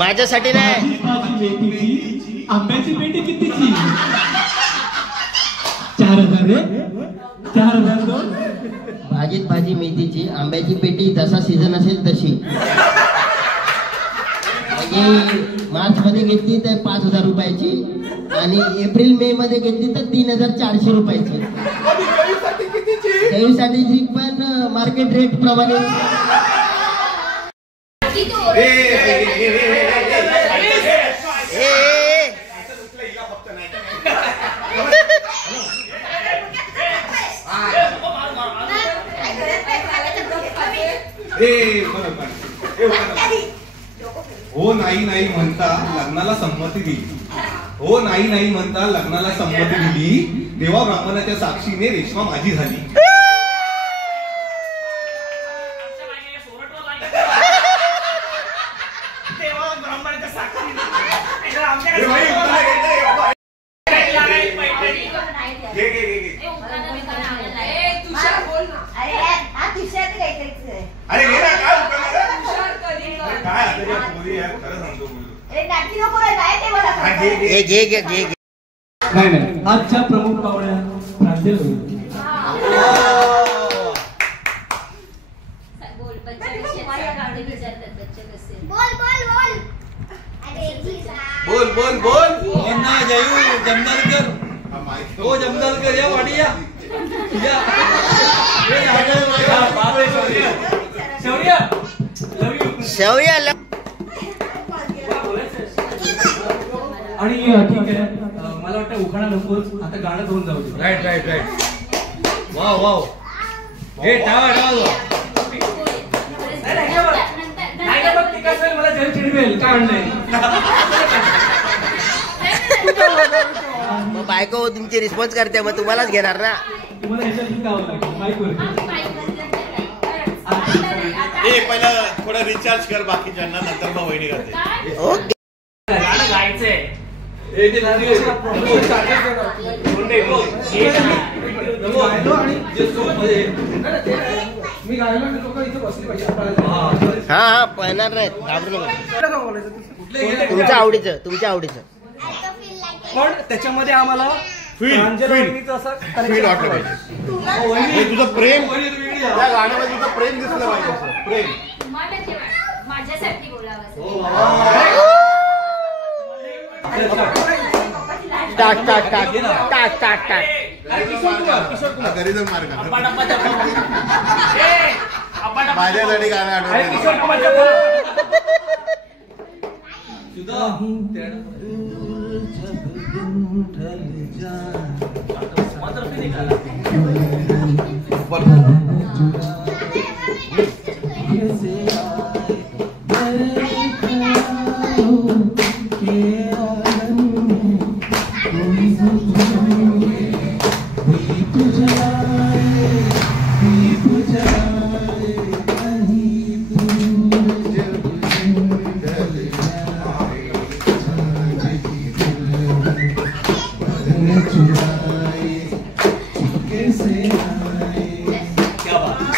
माझ्यासाठी नाही. आंब्याची पेटी कितीची? 4000 रे. 4002. भाजीत भाजी मेथीची, आंब्याची पेटी जसा सीझन असेल तशी. म्हणजे मार्च मध्ये घेतली तर 5000 रुपयाची आणि एप्रिल मे मध्ये घेतली तर 3400 रुपयाची. केळीसाठी पण मार्केट रेट प्रमाणे. हो नाही नाही म्हणता लग्नाला संमती दिली. हो नाही नाही म्हणता लग्नाला संमती दिली. देवा ब्राह्मणाच्या साक्षीने रेश्मा माझी झाली. नाही आजच्या प्रमुख पाहुण्या प्रांजल बोल बोल बोल. जमदारकर. हो जमदारकर या वाडी या. शौर्य आणि ठीक आहे. मला वाटतं उखाणा नकोच, आता गाणं करून जाऊ दे. Right right right. Wow wow. हे टावा टावा. मला जरी चिडवेल काय म्हणलंय. मग बायको तुमची रिस्पॉन्स करते, मग तुम्हालाच घेणार ना. तुम्हाला ह्याच्यातून गावं लागेल बाईकवर. पहिला थोडा रिचार्ज कर बाकीच्यांना, नंतर मग वहिनी करते. ओके. गाणं गायचंय. हा हा पळणार नाही, घाबरू नका. तुमच्या आवडीचं तुमच्या आवडीचं. पण त्याच्यामध्ये आम्हाला तुझं प्रेम त्या गाण्यामध्ये तुझं प्रेम दिसलं पाहिजे. प्रेम माझ्यासाठी बोलावं. टाक टाक टाक टाक टाक टाक. घरी जाऊन मार्ग माझ्यासाठी गाणं आठवलं.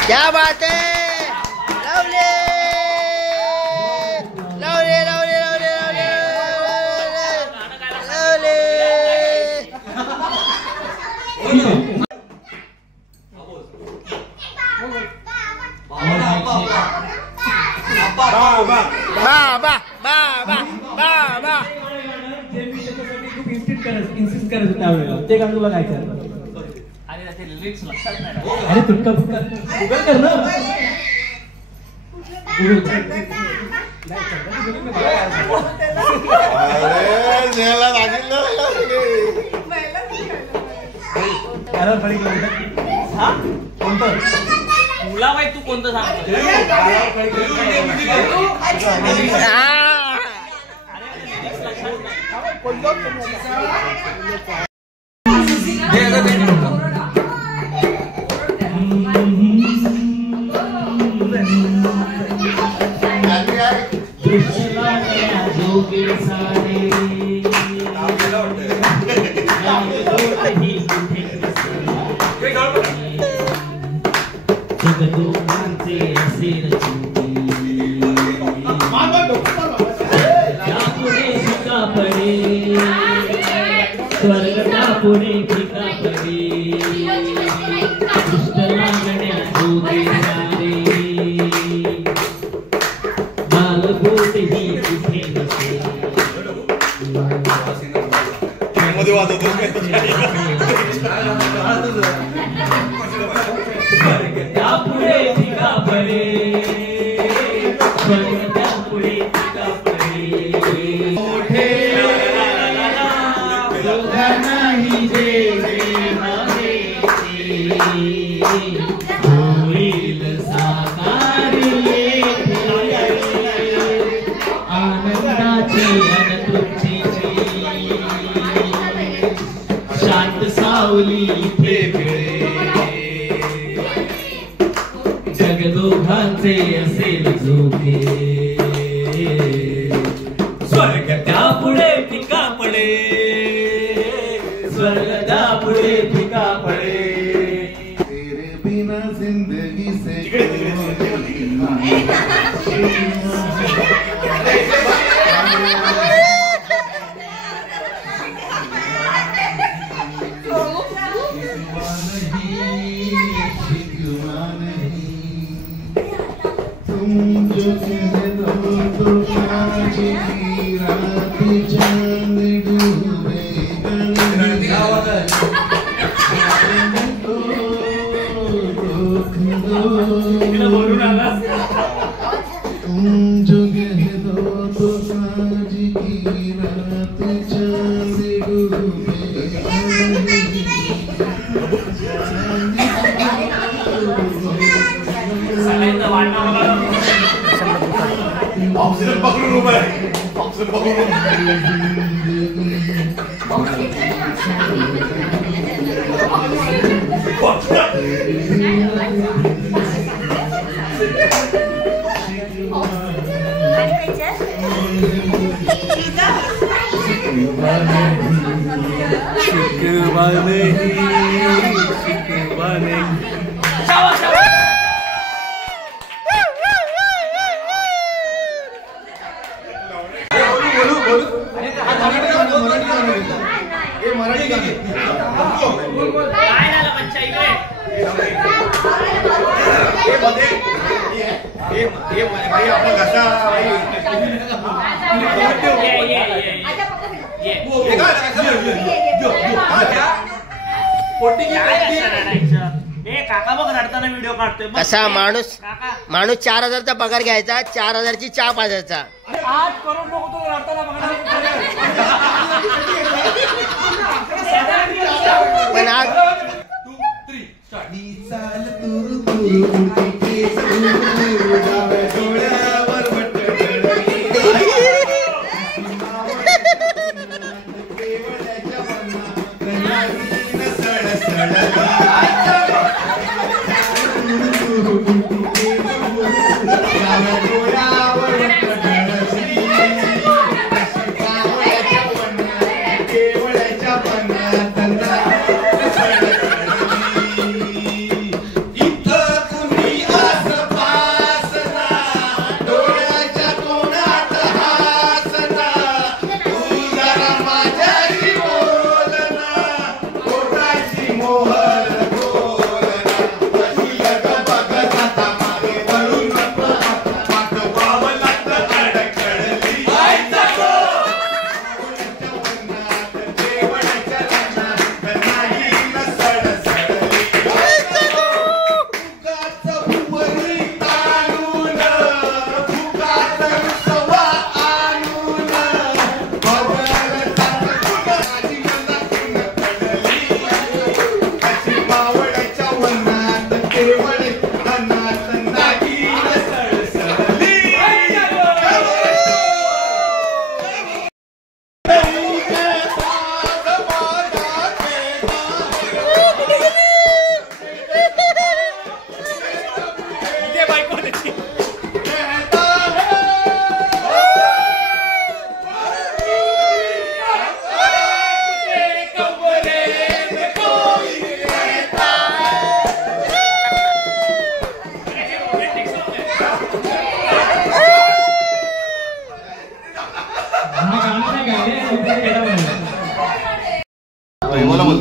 क्या बात है. लवले लवले लवले लवले लवले लवले. बाबा बाबा बाबा. खूप इन्सिस्ट करत त्यावेळेला ते गाणं तुला गायचं. अरे तुटका फुटका गुगल कर ना. कोणतं तुला बाई तू कोणतं सांगतो. गालबोट ही कुठे नसे मध्ये वाजवतो स्वर्ग त्यापुढे फिका पडे स्वर्ग त्यापुढे फिका पडे मोठे नाही जे होईल साकार आनंदाची अनतृप्तीची शांत सावली इथे जगदोघांचे असेल झोके स्वर्ग त्यापुढे फिका पडे स्वर्ग त्यापुढे फिका पडे तेरे बिना जिंदगी से तुम जो कह दो तो आज की रात चांद डूबे तुम जो कह दो तो आज की रात चांद डूबे ऑक्सिजन पकडून उभं आहे ऑक्सिजन पकडून मराठी गाणे काय झालं बच्चा इकडे आपला घसा काका बघ रडताना व्हिडिओ काढतोय कसा माणूस 4000चा पगार घ्यायचा 4000ची चहा पाजायचा आज करून नको तो रडताना पण आज चाल तुरु तुरु केस तुरु डाव्या डोळ्यावर केवळ्याच्या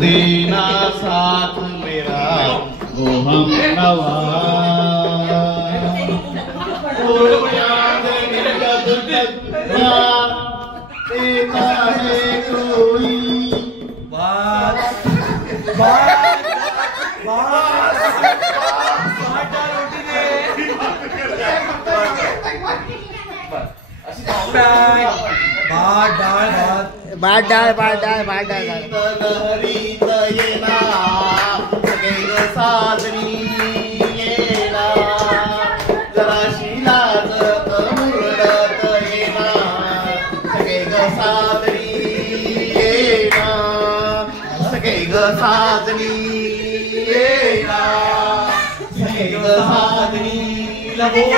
देना साथ मेरा वो हम नवा देता है कोई भात डाळ लहरीत येना सगळे साजरी येना जराशी लाजत मुरडत येना सगळे साजरी येना सगळे साजरी येना सगळे साजरी लबो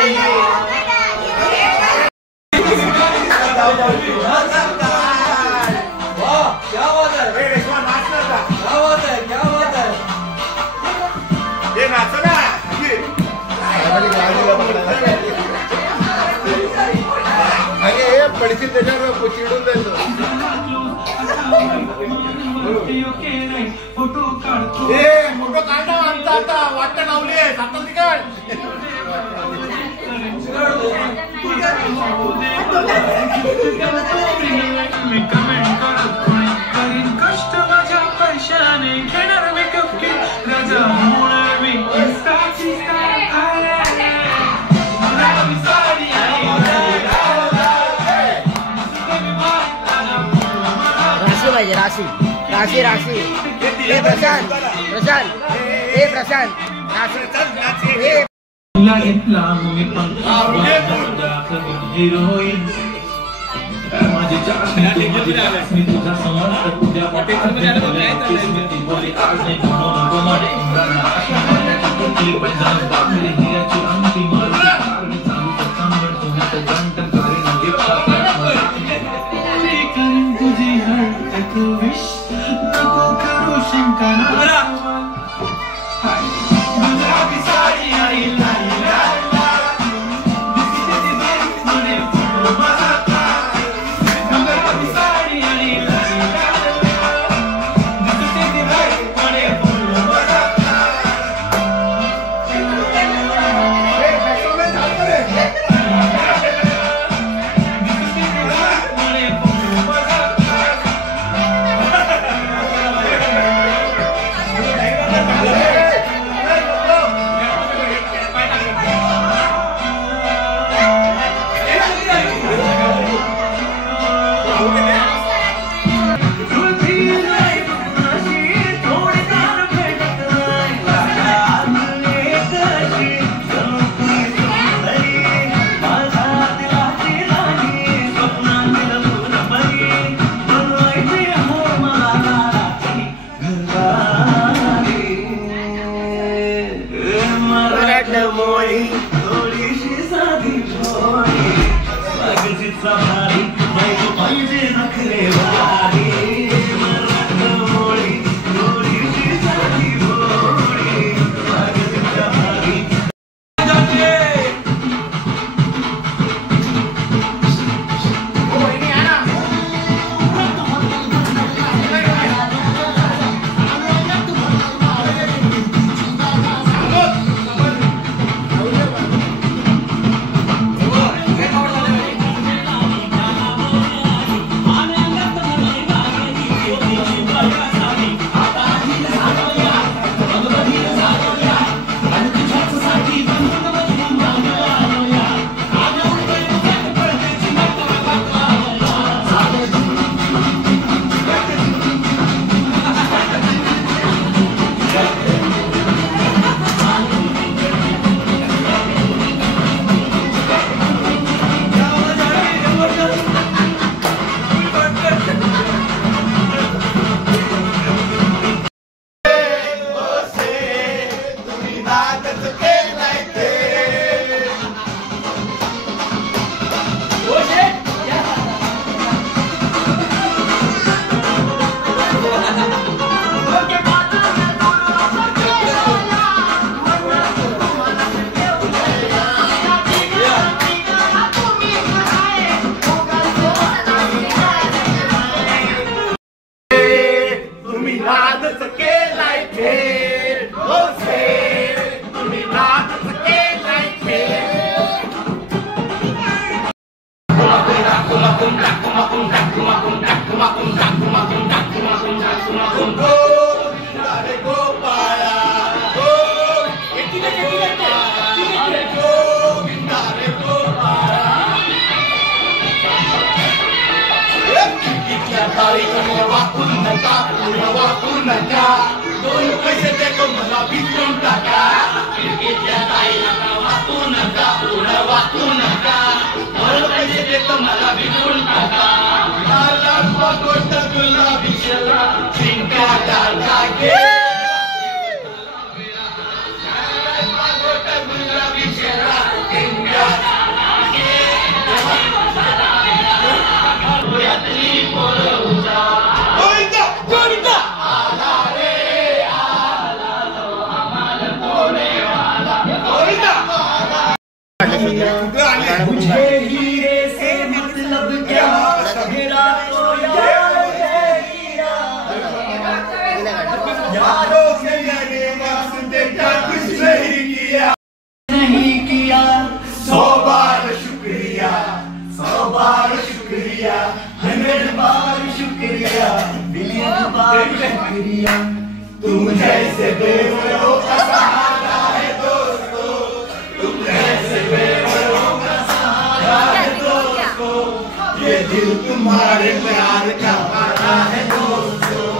पडशील त्याच्यावर चिडून जाईल फोटो काढा आमचा आता वाटत लावली आहे आता तिकड कष्ट माझ्या पैशाने घेणार मेकअप किट राजा राशी राशी राशी हे प्रशांत हिरोईन माझी चाचणी तुझा समोर तुझ्या तुझी हर विश नको करू शंका गुलाबी साडी आई दोन पैसे देतो मला विसरून टाका खिडकीच्या ताईला वाकू नका पुढं वाकू नका दोन पैसे देतो मला विसरून टाका लाला गोट गुलाबी शेला चिंका डाला गे गोट गुलाबी शेला चिंका मुझे हीरे से मतलब क्या मेरा तो यार है हीरा यारों से मेरे वास्ते क्या कुछ नहीं किया 100 बार शुक्रिया 100 बार शुक्रिया बिलियन बार शुक्रिया तुम जैसे बेवड़ों का सहारा है दोस्तों तुम जैसे बेवड़ों का सहारा है दोस्तों ये दिल तुम्हारे प्यार का मारा है दोस्तों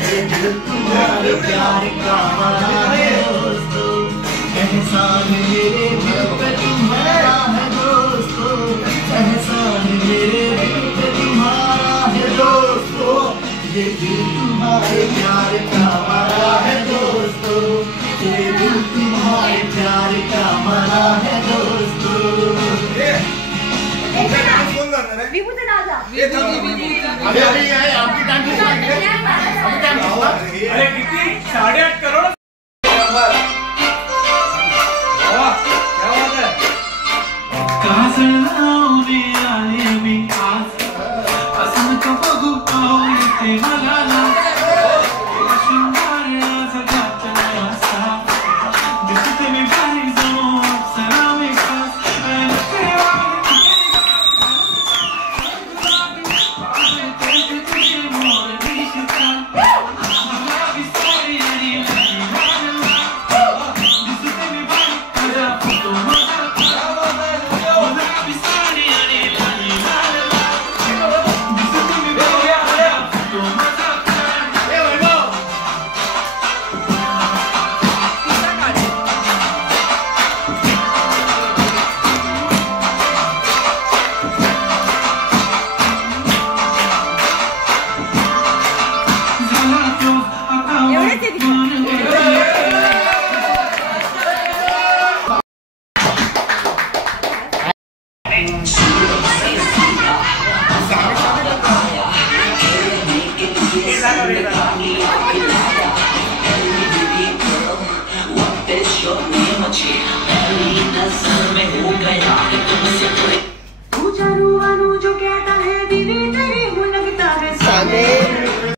ये दिल तुम्हारे प्यार का मारा है दोस्तों एहसान मेरे दिल पे तुम्हारा है दोस्तों एहसान मेरे दिल पे तुम्हारा है दोस्तों ये दिल तुम्हारे प्यार का मारा है दोस्तों ये दिल तुम्हारे प्यार का मारा है दोस्तों विभूती राजा अरे अरे आमची टाइम अरे किती 8.5 करोड